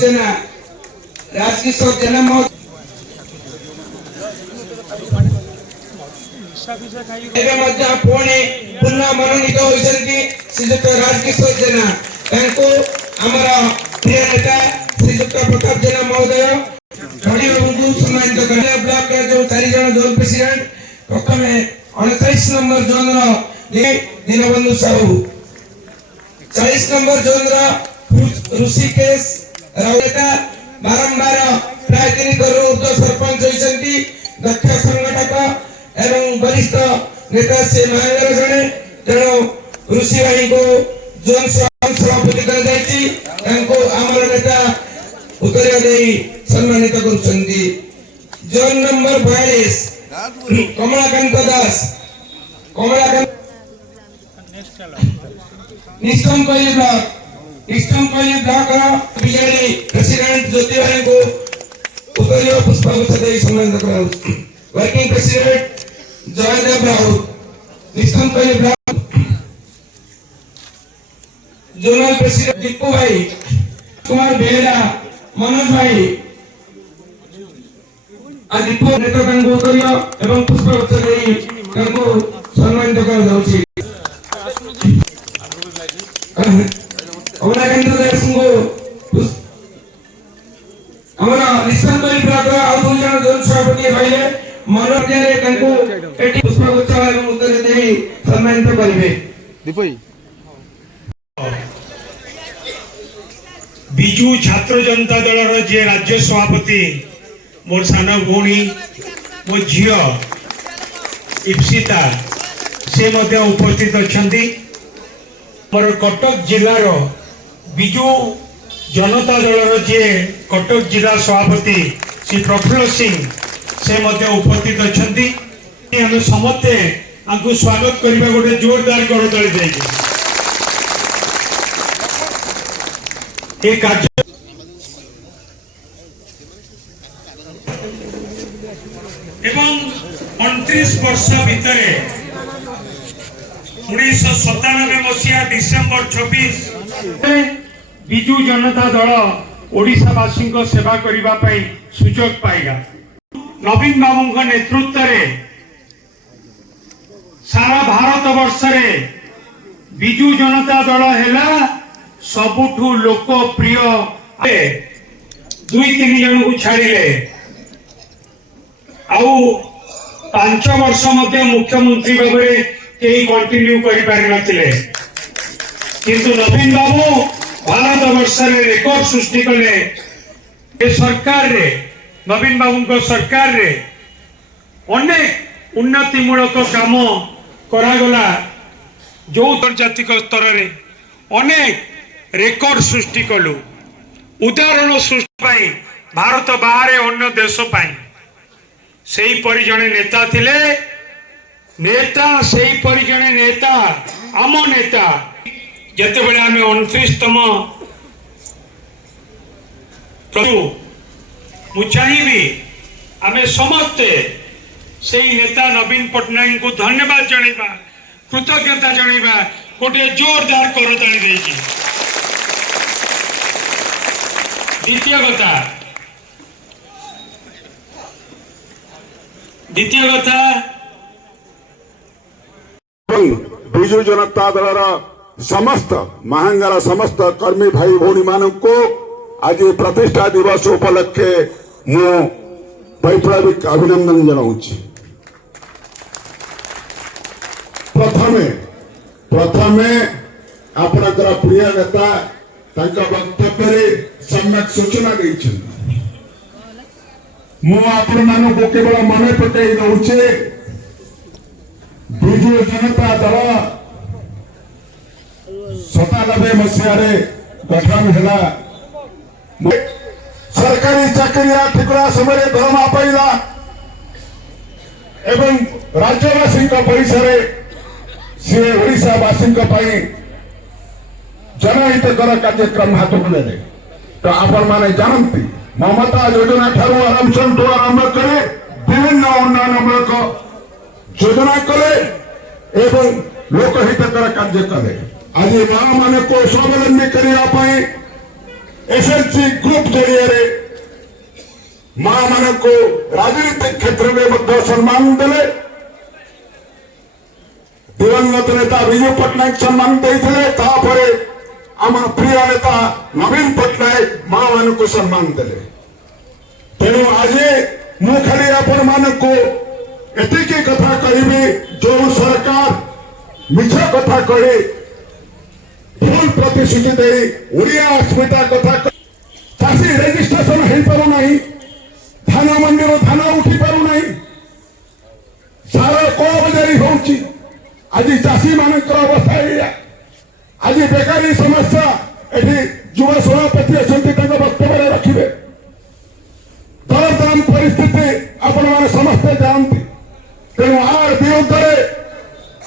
जना राजकिशोर जना पुणे पुनः मनोनीत होती श्रीजुक्त राजकिशोर जेना प्रिय नेता श्रीजुक्त प्रताप जेना महोदय सम्मानित ब्लॉक जो 4 जन जोन प्रेसिडेंट प्रथम 29 number zone Dinabandhu Sahu 40 number zone Rishikesh Rauta बारंबार प्राय 3 करोड़ ऊर्ध्व सरपंच होती दक्ष संगठक एवं वरिष्ठ नेता से महांगर जड़े तेणु ऋषि भाई को जोन सभापति आमर नेता उत्तर दे सम्मानित करुछंती। Zone number 42 Kamalakanta Das Kamalakanta Nishkampalli block BJD president Jyoti भाई को उत्तर पुष्पगुच्छ दे सम्मानित कराउ। Working president Jaydev Raut Nishkampalli block zonal president Dipu भाई कुमार बेहरा मनोज भाई दीपू नेता एवं पुष्पगुच्छ दे सम्मानित कराउछि। कमलाकांत दास को हमरा निष्कंपल्ली ब्लॉक और 2 जन जोन सभापति भाईले मनोज एटी पुष्पगुच्छ एवं उत्तर दे सम्मानित करिवे। दीपई बिजू छात्र जनता दल जे राज्य सभापति मोर सान भौणी मो झील इप्सिता से उपस्थित अच्छा मोर कटक जिलार बिजू जनता दल जे कटक जिला सभापति श्री प्रफुल्ल सिंह से उपस्थित अच्छा आम समस्ते आपको स्वागत करने गोटे जोरदार करताली देगी। कार्य 29 वर्ष भितर 1997 मसीहा डिसेम्बर 26 बिजू जनता दल ओडिशावासी सेवा करने सुजोग पाइला। नवीन बाबू नेतृत्व में सारा भारत वर्ष बिजू जनता दल है सबुठू लोकप्रिय 2-3 जन को छाड़िले आउ 5 वर्ष मुख्यमंत्री भाव में कई कंटिन्यू करें किंतु नवीन बाबू भारत वर्ष रेकर्ड सृष्टि कले। सरकार रे नवीन बाबू सरकार रे अनेक उन्नतिमूलक काम करागला जो अंतर्जातिक स्तर में अनेक रेकर्ड सृष्टि कलु उदाहरण सृष्टि भारत बाहर अन्य देश से जड़े नेता थिले नेता से जड़े नेता आम नेता जिते बड़े आम 29तम चाहिए आम समस्ते से नेता नवीन पट्टनायक को धन्यवाद जणा कृतज्ञता जणा गोटे जोरदार करताली देगी। द्वितीय कथा बिजू जनता दल समस्त महांगार समस्त कर्मी भाई भौणी मान को आज प्रतिष्ठा दिवस उपलक्षे मु वैप्लविक अभिनंदन जनाऊँगी। प्रथमे आपणकर प्रिय नेता वक्तव्य सम्यक सूचना मुझे केवल मन पकई दौचे बिजू जनता दल 97 मसीह गठन है सरकारी चाकरिया ठिकरा समय दरमा पाइला एवं राज्यवासी पैसा सी ओडावासी जनहितकर कार्यक्रम हाथ को ले तो आपण माने जानती ममता योजना ठारू आरंभ करे विभिन्न उन्नयनमूलक योजना कले एवं लोकहितकर कार्य कले आज मां मान को स्वावलंबी करने एसएचजी ग्रुप जरिए मां मान को राजनीतिक क्षेत्र में मध्य सम्मान देले दिवंगत नेता विजु पट्टनायक सम्मान देते तापरे आम प्रिय नेता नवीन पट्टनायक मां मान को सम्मान देले तेणु आज मु खाली आपण मान को एतिकी कथा कहिबी जो सरकार मिछ कथा कहे भूल प्रतिश्रुति दे ओडिया अस्मिता कथा चाषी रेजिस्ट्रेशन हो पारु नहीं धान मंडी धान उठी पारु नहीं सारा कबजारी होउची आज चाषी मान अवस्था या आज बेकारी समस्या एठी युवा सभापति अच्छा वक्तव्य रखिए दरदाम परिस्थिति आपण मैंने समस्ते जानती तेणु आर विरुद्ध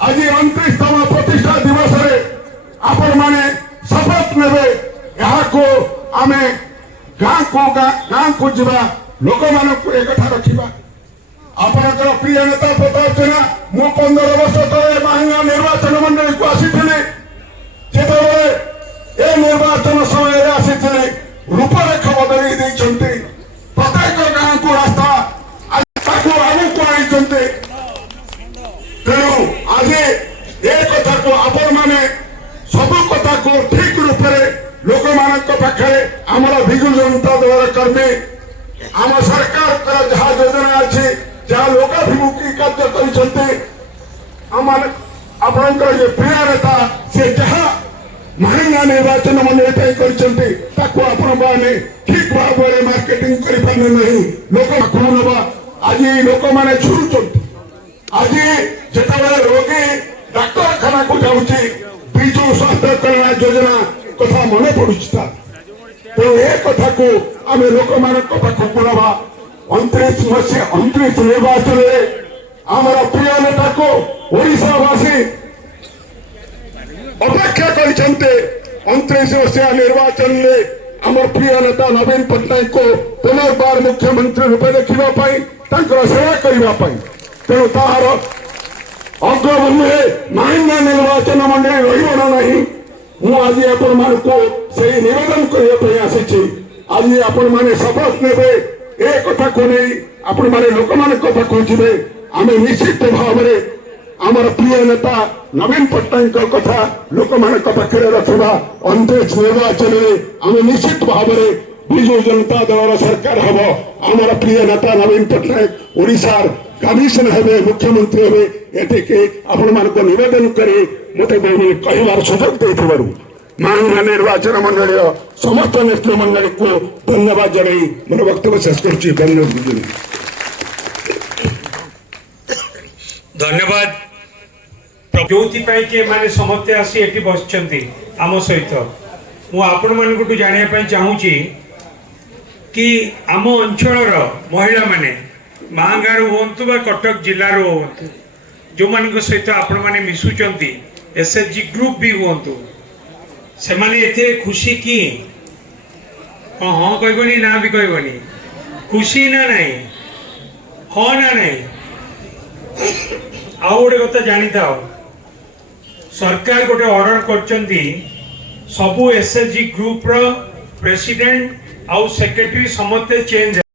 आज 29तम प्रतिष्ठा दिवस आपण मैंने शपथ ने आम गाँ को जीवा लोक मान एक रखा आपणकर प्रिय नेता प्रताप जेना मु 15 वर्ष तले मांगा निर्वाचन मंडली को आसी ए निर्वाचन समय आसी रूपरेखा बदल प्रत्येक गाँ को रास्ता आगू को आई तेणु आज ए कथा को आपण मैंने सब कथा को ठीक रूप से लोक मान पाखे आमर विजु जनता दल कर्मी आम सरकार जहाँ योजना अच्छी जहाँ लोकाभिमुखी कार्य कर प्रिय नेता से जहाँ महंगा निर्वाचन मंडली करने ठीक भाव में मार्केटिंग करें नहीं लोक नवा आज लोक मैंने छुड़ुंट आज जिते रोगी डाक्तरखाना को जाऊँगी विजु स्वास्थ्य कल्याण योजना कथा मन पड़ुता तेणु ए कथा को आम लोक मान पाखक नवा 29 निर्वाचन आमर प्रिय नेता को ओडिशावासी अपेक्षा करते 29 वर्षिया निर्वाचन में आमर प्रिय नेता नवीन पट्टनायक को पुनर्बार मुख्यमंत्री रूपे देखा सेवा करने तेणु तार अग्रभूमि महंगा निर्वाचन मंडली रही नहीं मु आज आपण मान को से निवेदन करने आसी आज आपण मैंने शपथ ने ए कथा को नहीं आपण मैंने लोक मान पाखु जी आम निश्चित भाव में आमर प्रिय नेता नवीन पट्टनायक कथा लोक मान पाखे रखा 29 निर्वाचन में आम निश्चित भाव में विजु जनता दल सरकार हम आमर प्रिय नेता नवीन पट्टनायक ओडिशार कमिशन हे मुख्यमंत्री हे एटिके आपण मान को निवेदन करी मते कहबार सुजोग देथिबारु माननीय निर्वाचन मंडली समस्त नेतृमंडली को धन्यवाद जनाई मोर वक्तव्य शेष करुच्ची। धन्यवाद जो माने समस्ते आसी एटी बसचंती आम सहित मु आपण मानकु जानिया चाहूँगी कि आम अंचल महिला माने महांगार हूँ बा कटक जिलार हूँ जो मान सहित आपण मैंने मिशुंट एसएचजी ग्रुप भी हूँ से माने एते खुशी की हाँ हाँ कहबनी ना भी कहबनी खुशी ना नहीं हाँ ना नहीं आउ गोटे कथा जानी था सरकार गोटे ऑर्डर करचंती सबू एसएचजी ग्रुप रो प्रेसिडेंट आउ सेक्रेटरी समस्ते चेंज